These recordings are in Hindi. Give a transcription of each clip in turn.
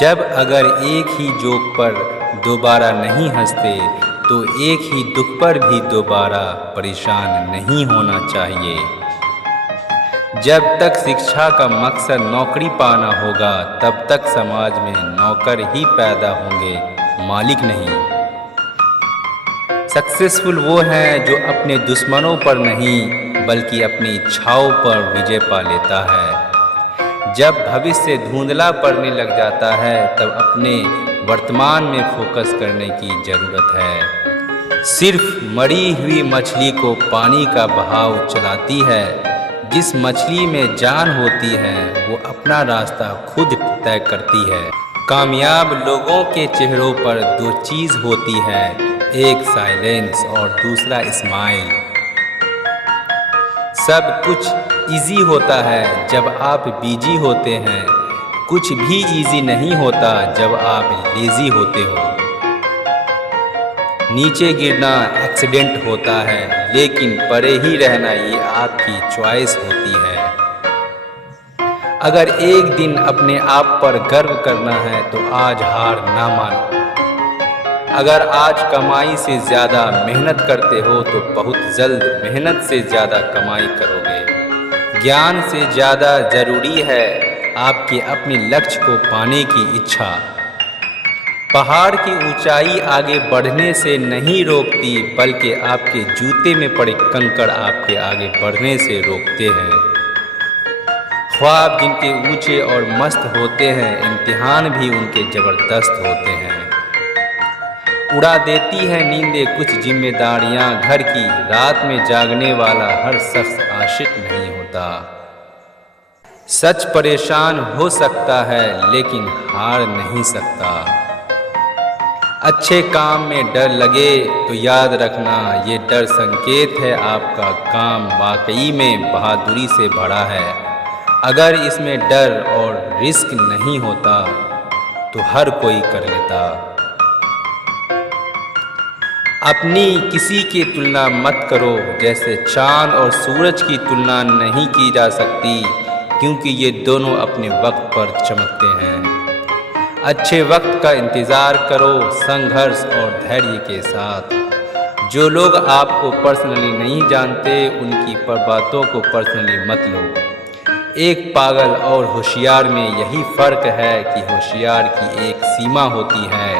जब अगर एक ही जोक पर दोबारा नहीं हंसते तो एक ही दुख पर भी दोबारा परेशान नहीं होना चाहिए। जब तक शिक्षा का मकसद नौकरी पाना होगा तब तक समाज में नौकर ही पैदा होंगे, मालिक नहीं। सक्सेसफुल वो हैं जो अपने दुश्मनों पर नहीं बल्कि अपनी इच्छाओं पर विजय पा लेता है। जब भविष्य धुंधला पड़ने लग जाता है तब अपने वर्तमान में फोकस करने की ज़रूरत है। सिर्फ मरी हुई मछली को पानी का बहाव चलाती है। जिस मछली में जान होती है वो अपना रास्ता खुद तय करती है। कामयाब लोगों के चेहरों पर दो चीज़ होती है, एक साइलेंस और दूसरा स्माइल। सब कुछ इजी होता है जब आप बिजी होते हैं, कुछ भी इजी नहीं होता जब आप लेजी होते हो। नीचे गिरना एक्सीडेंट होता है लेकिन परे ही रहना ये आपकी चॉइस होती है। अगर एक दिन अपने आप पर गर्व करना है तो आज हार ना मानो। अगर आज कमाई से ज़्यादा मेहनत करते हो तो बहुत जल्द मेहनत से ज़्यादा कमाई करोगे। ज्ञान से ज़्यादा ज़रूरी है आपके अपने लक्ष्य को पाने की इच्छा। पहाड़ की ऊंचाई आगे बढ़ने से नहीं रोकती बल्कि आपके जूते में पड़े कंकड़ आपके आगे बढ़ने से रोकते हैं। ख्वाब जिनके ऊंचे और मस्त होते हैं, इम्तिहान भी उनके ज़बरदस्त होते हैं। उड़ा देती है नींदें कुछ जिम्मेदारियां घर की, रात में जागने वाला हर शख्स आशिक नहीं होता। सच परेशान हो सकता है लेकिन हार नहीं सकता। अच्छे काम में डर लगे तो याद रखना ये डर संकेत है आपका काम वाकई में बहादुरी से भरा है। अगर इसमें डर और रिस्क नहीं होता तो हर कोई कर लेता। अपनी किसी की तुलना मत करो, जैसे चाँद और सूरज की तुलना नहीं की जा सकती क्योंकि ये दोनों अपने वक्त पर चमकते हैं। अच्छे वक्त का इंतज़ार करो संघर्ष और धैर्य के साथ। जो लोग आपको पर्सनली नहीं जानते उनकी बातों को पर्सनली मत लो। एक पागल और होशियार में यही फ़र्क है कि होशियार की एक सीमा होती है,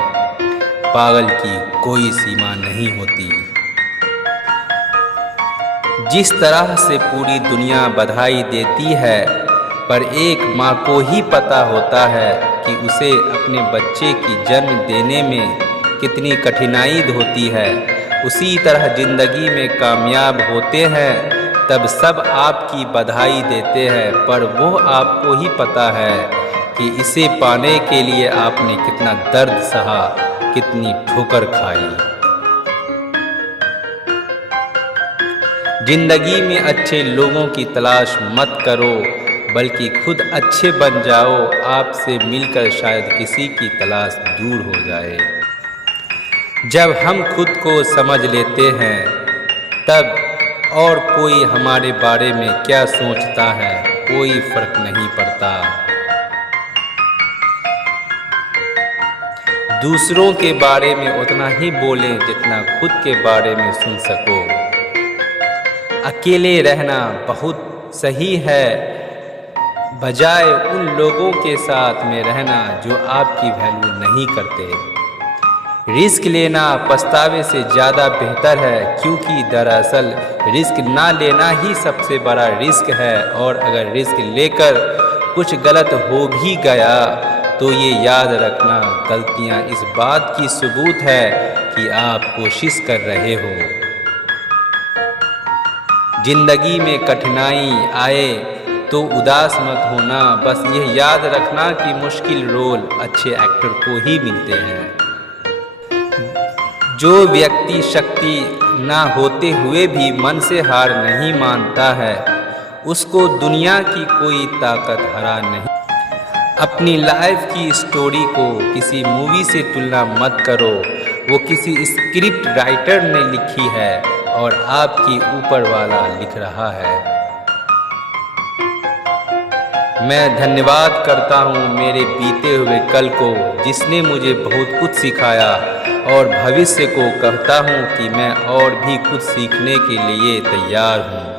पागल की कोई सीमा नहीं होती। जिस तरह से पूरी दुनिया बधाई देती है पर एक माँ को ही पता होता है कि उसे अपने बच्चे की जन्म देने में कितनी कठिनाई होती है, उसी तरह ज़िंदगी में कामयाब होते हैं तब सब आपकी बधाई देते हैं पर वो आपको ही पता है कि इसे पाने के लिए आपने कितना दर्द सहा, कितनी ठोकर खाई। जिंदगी में अच्छे लोगों की तलाश मत करो बल्कि खुद अच्छे बन जाओ। आपसे मिलकर शायद किसी की तलाश दूर हो जाए। जब हम खुद को समझ लेते हैं तब और कोई हमारे बारे में क्या सोचता है कोई फर्क नहीं पड़ता। दूसरों के बारे में उतना ही बोलें जितना खुद के बारे में सुन सको। अकेले रहना बहुत सही है बजाय उन लोगों के साथ में रहना जो आपकी वैल्यू नहीं करते। रिस्क लेना पछतावे से ज़्यादा बेहतर है क्योंकि दरअसल रिस्क ना लेना ही सबसे बड़ा रिस्क है और अगर रिस्क लेकर कुछ गलत हो भी गया तो ये याद रखना गलतियाँ इस बात की सबूत है कि आप कोशिश कर रहे हो। जिंदगी में कठिनाई आए तो उदास मत होना, बस यह याद रखना कि मुश्किल रोल अच्छे एक्टर को ही मिलते हैं। जो व्यक्ति शक्ति ना होते हुए भी मन से हार नहीं मानता है उसको दुनिया की कोई ताकत हरा नहीं। अपनी लाइफ की स्टोरी को किसी मूवी से तुलना मत करो, वो किसी स्क्रिप्ट राइटर ने लिखी है और आपकी ऊपर वाला लिख रहा है। मैं धन्यवाद करता हूँ मेरे बीते हुए कल को, जिसने मुझे बहुत कुछ सिखाया, और भविष्य को कहता हूँ कि मैं और भी कुछ सीखने के लिए तैयार हूँ।